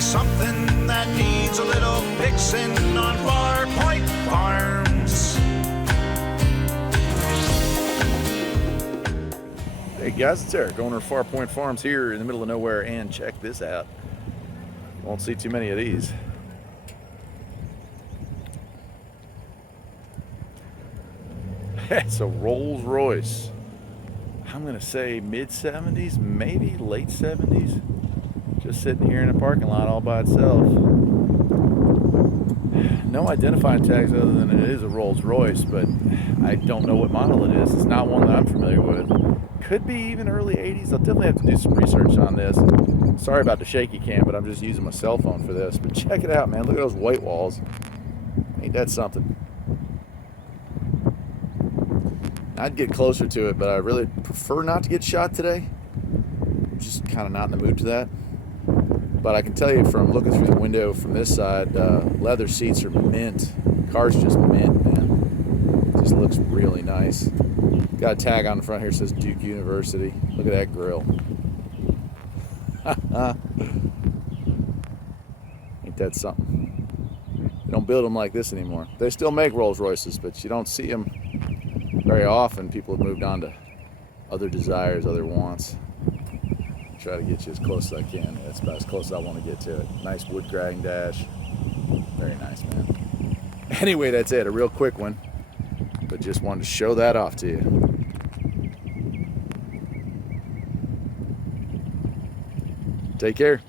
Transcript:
be something that needs a little fixing on Farpoint Farms. Hey guys, it's Eric, owner of Farpoint Farms here in the middle of nowhere, and check this out. Won't see too many of these. It's a Rolls Royce. I'm gonna say mid-70s, maybe late 70s. Just sitting here in a parking lot all by itself. No identifying tags other than it is a Rolls Royce, but I don't know what model it is. It's not one that I'm familiar with. Could be even early 80s. I'll definitely have to do some research on this. Sorry about the shaky cam, but I'm just using my cell phone for this. But check it out, man. Look at those white walls. Ain't that something? I'd get closer to it, but I really prefer not to get shot today. I'm just kind of not in the mood to that. But I can tell you from looking through the window from this side, leather seats are mint. Car's just mint, man. Just looks really nice. Got a tag on the front here that says Duke University. Look at that grill. Ain't that something? They don't build them like this anymore. They still make Rolls Royces, but you don't see them very often. People have moved on to other desires, other wants. Try to get you as close as I can. That's about as close as I want to get to it. Nice wood grinding dash. Very nice, man. Anyway, that's it. A real quick one, but just wanted to show that off to you. Take care.